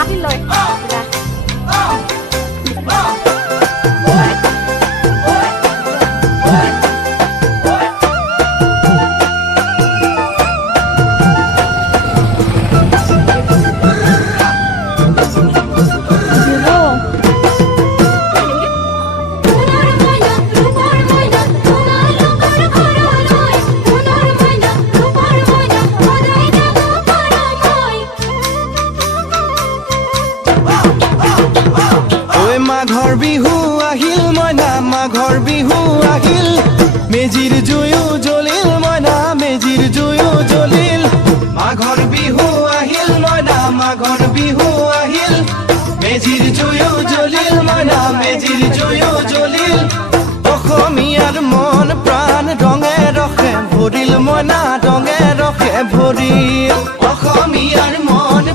আহিল লৈ মাঘৰ বিহু আহিল মইনা মাঘৰ বিহু আহিল মেজিৰ জুয়ো জ্বলিল মইনা মেজিৰ জুয়ো জ্বলিল মাঘৰ বিহু আহিল মইনা মাঘৰ বিহু আহিল মেজিৰ জুয়ো জ্বলিল মইনা মেজিৰ জুয়ো জ্বলিল অসমীয়াৰ মন প্ৰাণ ৰঙে ৰসে ভৰিল মইনা ৰঙে ৰসে ভৰিল অসমীয়াৰ মন